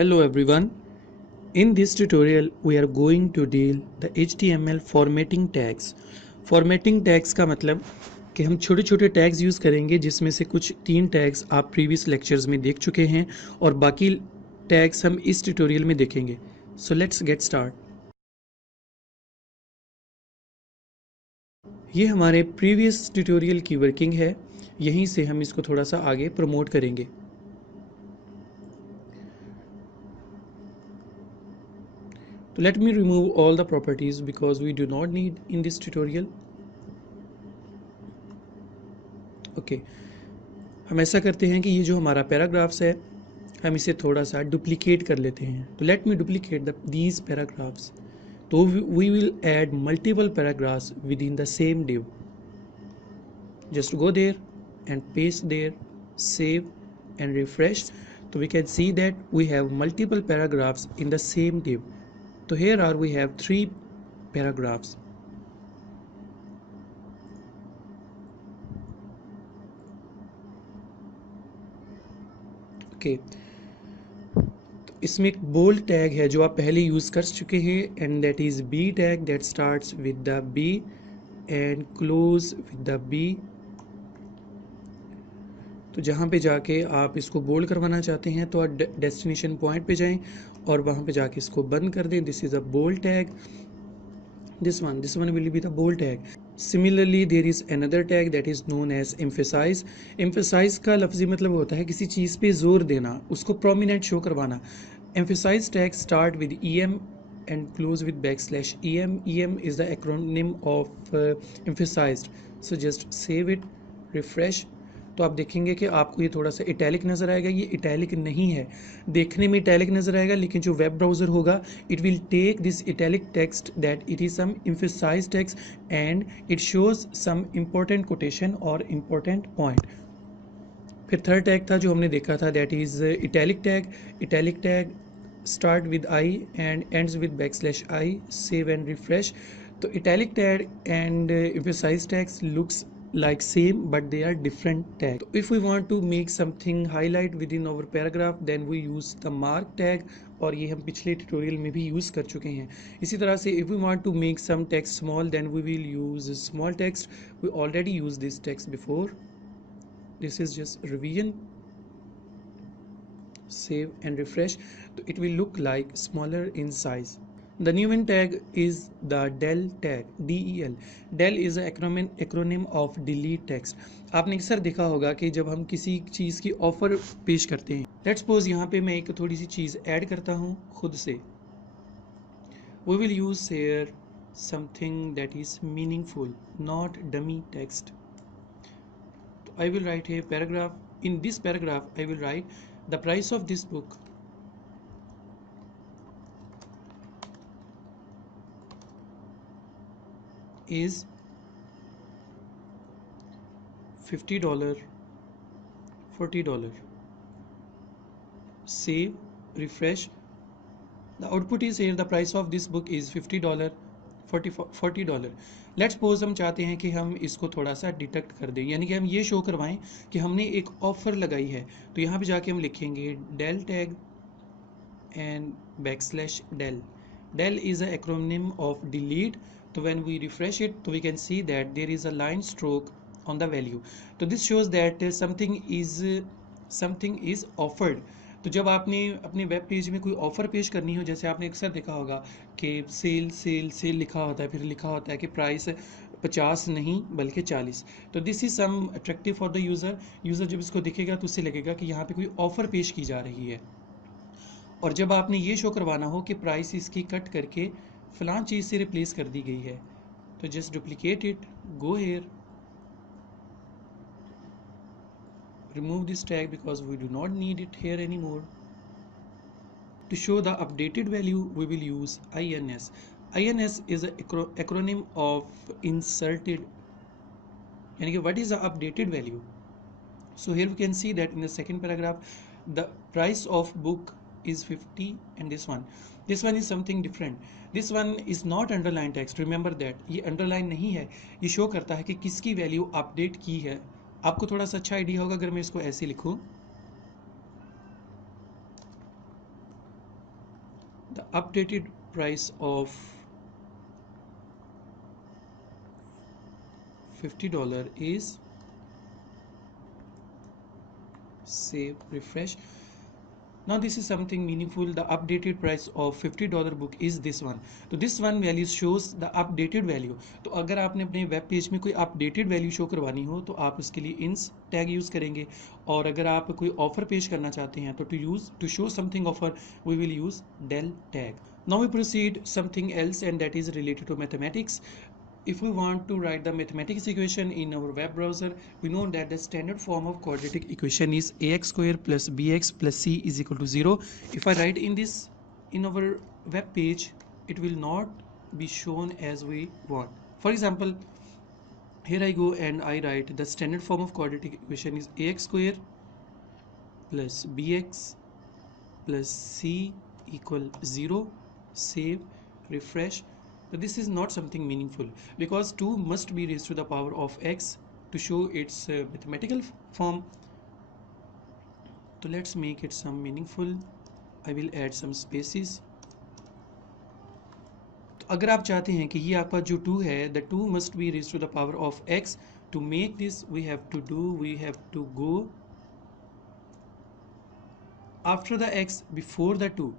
Hello everyone. In this tutorial we are going to deal the HTML formatting tags. Formatting tags का मतलब कि हम छोटे छोटे टैग्स यूज़ करेंगे जिसमें से कुछ 3 टैग्स आप प्रीवियस लेक्चर्स में देख चुके हैं और बाकी टैग्स हम इस ट्यूटोरियल में देखेंगे. So let's get start. ये हमारे प्रीवियस ट्यूटोरियल की वर्किंग है. यहीं से हम इसको थोड़ा सा आगे प्रमोट करेंगे. Let me remove all the properties because we do not need in this tutorial. Okay. हम ऐसा करते हैं कि ये जो हमारा पैराग्राफ्स है हम इसे थोड़ा सा डुप्लीकेट कर लेते हैं. तो let me duplicate these paragraphs. तो we will add multiple paragraphs within the same div. Just go there and paste there, save and refresh. So we can see that we have multiple paragraphs in the same div. So here are we have 3 paragraphs. Okay. तो इसमें एक bold tag है जो आप पहले use कर चुके हैं and that is b tag that starts with the b and close with the b. तो जहाँ पे जाके आप इसको बोल्ड करवाना चाहते हैं तो आप डेस्टिनेशन पॉइंट पे जाएं और वहाँ पे जाके इसको बंद कर दें. This is a bold tag. this one will be the bold tag. Similarly there is another tag that is known as emphasize. Emphasize का लफ्ज़ी मतलब होता है किसी चीज़ पे जोर देना, उसको prominent शो करवाना. Emphasize tag start with em and close with backslash em. Em is the acronym of emphasized. So just save it, refresh. तो आप देखेंगे कि आपको ये थोड़ा सा इटैलिक नज़र आएगा. ये इटैलिक नहीं है, देखने में इटैलिक नज़र आएगा लेकिन जो वेब ब्राउज़र होगा it will take this italic text that it is some emphasized text and it shows some important quotation और इम्पोर्टेंट पॉइंट. फिर थर्ड टैग था जो हमने देखा था that is italic tag. Italic tag start with I and ends with backslash I. Save and refresh. तो italic tag and emphasized tags looks like same but they are different tag. So if we want to make something highlight within our paragraph then we use the mark tag और ये हम पिछले tutorial में भी use कर चुके हैं. इसी तरह से if we want to make some text small then we will use small text. We already used this text before. This is just revision. Save and refresh. So it will look like smaller in size. The new tag is the del tag. del. del is a acronym of delete text. आपने अक्सर देखा होगा कि जब हम किसी चीज़ की offer पेश करते हैं, लेट्स सपोज यहाँ पे मैं एक थोड़ी सी चीज़ ऐड करता हूँ खुद से. We will use here something that is meaningful, not dummy text. I will write a paragraph. In this paragraph I will write the price of this book is $50, $40. Save, refresh. The output is here the price of this book is $50, $40. Let's suppose हम चाहते हैं कि हम इसको थोड़ा सा detect कर दें, यानी कि हम ये शो करवाएं कि हमने एक ऑफ़र लगाई है. तो यहाँ पे जाके हम लिखेंगे del tag and backslash del. Del is an acronym of delete. So when we refresh it, so we can see that there is a line stroke on the value. तो this shows that something is offered. तो जब आपने अपने web page में कोई offer पेश करनी हो, जैसे आपने अक्सर देखा होगा कि सेल सेल सेल लिखा होता है, फिर लिखा होता है कि प्राइस 50 नहीं बल्कि 40. तो this is some attractive for the user. User जब इसको देखेगा तो उससे लगेगा कि यहाँ पे कोई ऑफ़र पेश की जा रही है. और जब आपने ये शो करवाना हो कि प्राइस इसकी कट करके फ़लाँ चीज़ से रिप्लेस कर दी गई है, तो just duplicate it, go here, remove this tag because we do not need it here anymore. To show the updated value we will use ins. ins is an acronym of inserted, यानी कि what is the updated value. So here we can see that in the second paragraph the price of book is 50 and this one is something different. This one is not underline text. Remember that ये underline नहीं है, ये show करता है कि किसकी value update की है. आपको थोड़ा सा अच्छा आइडिया होगा अगर मैं इसको ऐसे लिखूं. the updated price of $50 is, save, refresh. Now this is something meaningful. The updated price of $50 book is this one. तो this one value shows the updated value. तो अगर आपने अपने वेब पेज में कोई अपडेटेड वैल्यू शो करवानी हो तो आप उसके लिए इंस टैग यूज़ करेंगे, और अगर आप कोई ऑफर पेश करना चाहते हैं तो to show something offer we will use del tag. Now we proceed something else, and that is related to mathematics. If we want to write the mathematics equation in our web browser, we know that the standard form of quadratic equation is ax square plus bx plus c is equal to 0. If I write in our web page, it will not be shown as we want. For example, here I go and I write the standard form of quadratic equation is ax square plus bx plus c equal 0. Save, refresh. But this is not something meaningful because 2 must be raised to the power of x to show its mathematical form. So let's make it some meaningful. I will add some spaces. तो अगर आप चाहते हैं कि ये आपका जो 2 है, the 2 must be raised to the power of x, to make this we have to go after the x before the 2.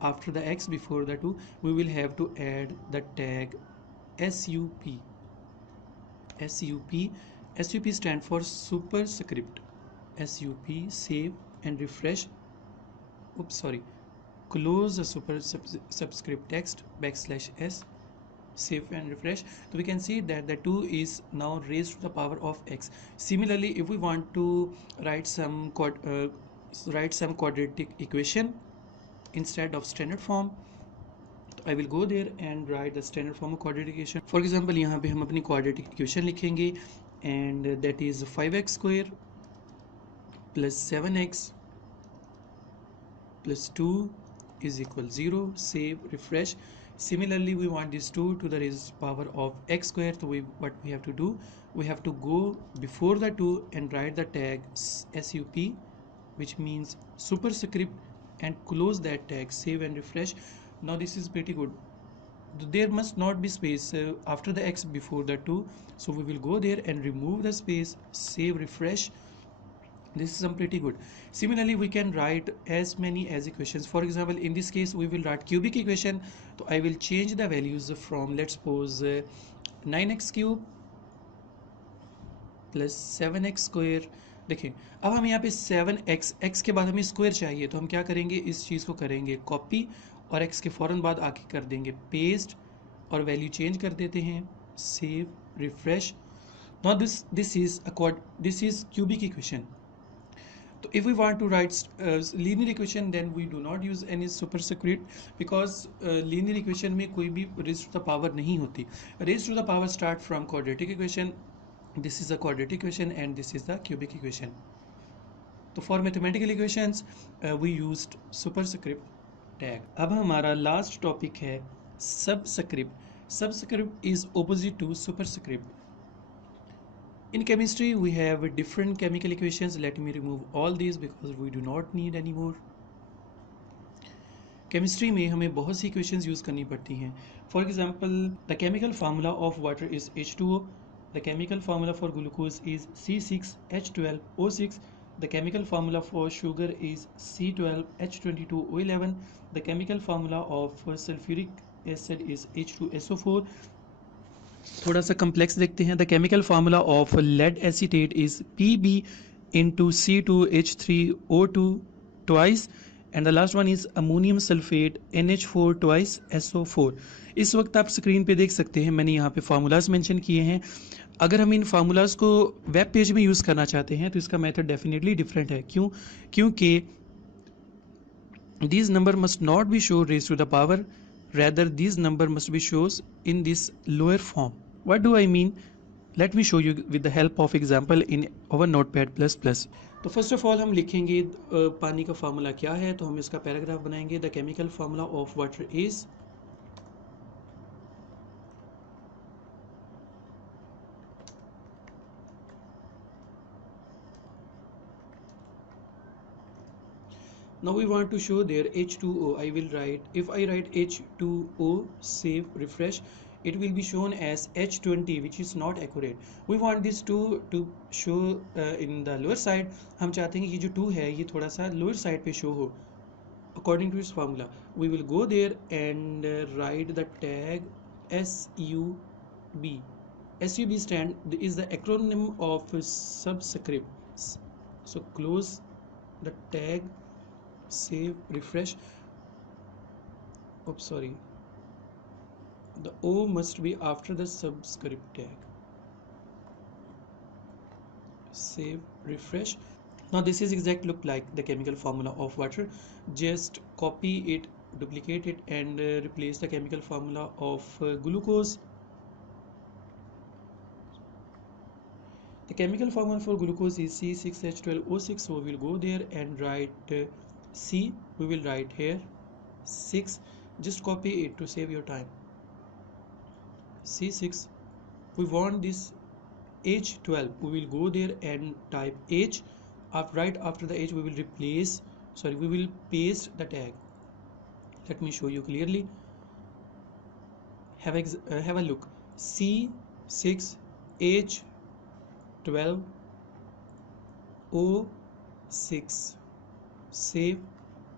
After the x before the 2, we will have to add the tag sup. Sup stand for superscript. Sup, save and refresh. Oops, sorry. Close the subscript text \s, save and refresh. So we can see that the 2 is now raised to the power of x. Similarly, if we want to write some quadratic equation instead of standard form, I will go there and write the standard form of quadratic equation. For example, यहाँ पे हम अपनी quadratic equation लिखेंगे, and that is 5x square plus 7x plus 2 is equal 0. Save, refresh. Similarly, we want this 2 to the raised power of x square. So what we have to do, we have to go before the 2 and write the tag sup, which means superscript, and close that tag, save and refresh. Now this is pretty good. There must not be space after the x before the 2, so we will go there and remove the space, save, refresh. This is pretty good. Similarly, we can write as many as equations. For example, in this case we will write cubic equation. So I will change the values from, let's suppose, 9x cube plus 7x square. देखिए अब हम यहाँ पे 7x, x के बाद हमें square चाहिए, तो हम क्या करेंगे, इस चीज़ को करेंगे कॉपी, और x के फ़ौरन बाद आके कर देंगे पेस्ट, और वैल्यू चेंज कर देते हैं, save, refresh. Now this is cubic equation. तो if we want to write linear equation, then we do not use any superscript, because linear equation में कोई भी raised to the power नहीं होती. Raised to the power start from quadratic equation. This is a quadratic equation and this is the cubic equation. तो for mathematical equations we used superscript tag. अब हमारा last topic है subscript. Subscript is opposite to superscript. In chemistry we have different chemical equations. Let me remove all these because we do not need anymore. Chemistry में हमें बहुत सी equations use करनी पड़ती हैं. For example, the chemical formula of water is H2O. The chemical formula for glucose is C6H12O6. The chemical formula for sugar is C12H22O11. The chemical formula of sulphuric acid is H2SO4. थोड़ा सा complex देखते हैं. The chemical formula of lead acetate is Pb into C2H3O2 twice, and the last one is ammonium sulfate NH4 twice SO4. इस वक्त आप screen पे देख सकते हैं, मैंने यहाँ पे फार्मूलाज मेंशन किए हैं. अगर हम इन फार्मूलाज को वेब पेज में यूज़ करना चाहते हैं तो इसका मेथड डेफिनेटली डिफरेंट है. क्यों? क्योंकि these number must not be shown raised to the power, rather these number must be shown in this lower form. What do I mean? Let me show you with the help of example in our notepad++. तो first of all हम लिखेंगे पानी का formula क्या है. तो हम इसका पैराग्राफ बनाएंगे. The chemical formula of water is Now we want to show there H2O. I will write, if I write H2O, save, refresh, it will be shown as H20, which is not accurate. We want this 2 to show in the lower side. हम चाहते हैं कि ये जो 2 है ये थोड़ा सा lower side पे show हो according to its formula. We will go there and write the tag SUB. SUB stand is the acronym of subscripts. So close the tag, save, refresh. Oops, sorry, the O must be after the subscript tag. Save, refresh. Now this is exact look like the chemical formula of water. Just copy it, duplicate it, and replace the chemical formula of glucose. The chemical formula for glucose is C6H12O6. So we will go there and write C. We will write here 6. Just copy it to save your time. C6. We want this H12. We will go there and type H. Right after the H we will we will paste the tag. Let me show you clearly. Have a look. C6H12O6. Save,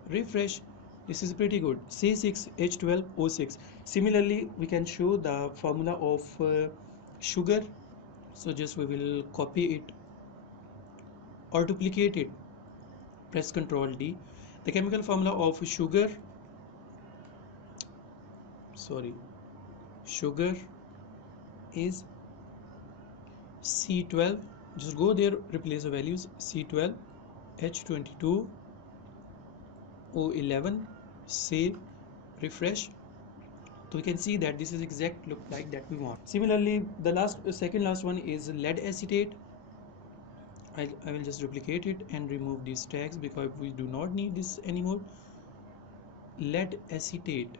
refresh. This is pretty good. C6H12O6. Similarly, we can show the formula of sugar. So just we will copy it or duplicate it. Press Ctrl D. The chemical formula of sugar is C12. Just go there, replace the values. C12, H22, O11. Save, refresh. So we can see that this is exact look like that we want. Similarly, the second last one is lead acetate. I will just duplicate it and remove these tags because we do not need this anymore. Lead acetate.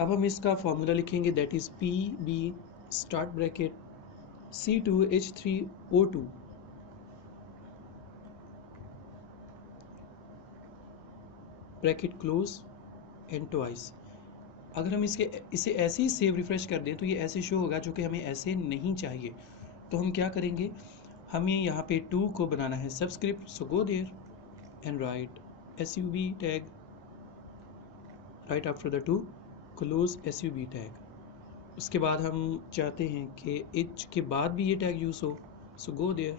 अब हम इसका formula लिखेंगे, that is PB start bracket C2H3O2 bracket close and twice. अगर हम इसे ऐसे ही save refresh कर दें तो ये ऐसे शो होगा, जो कि हमें ऐसे नहीं चाहिए. तो हम क्या करेंगे, हमें यहाँ पे 2 को बनाना है subscript. So go there and write SUB tag. Write after the 2 close SUB tag. उसके बाद हम चाहते हैं कि H के बाद भी ये टैग यूज़ हो. So go there.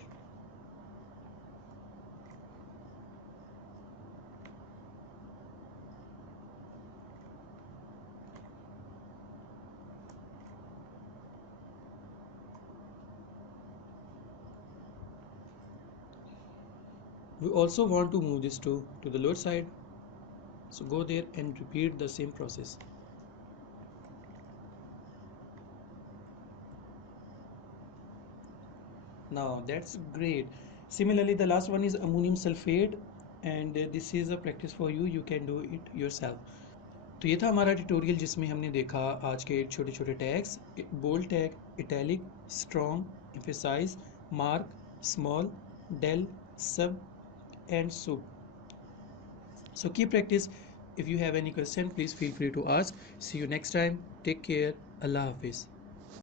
We also want to move this to the lower side. So go there and repeat the same process. Now that's great. Similarly, the last one is ammonium sulfate, and this is a practice for you. You can do it yourself. तो ये था हमारा tutorial जिसमें हमने देखा आज के छोटे छोटे tags, bold tag, italic, strong, emphasise, mark, small, del, sub and sub. So keep practice. If you have any question, please feel free to ask. See you next time. Take care. Allah Hafiz.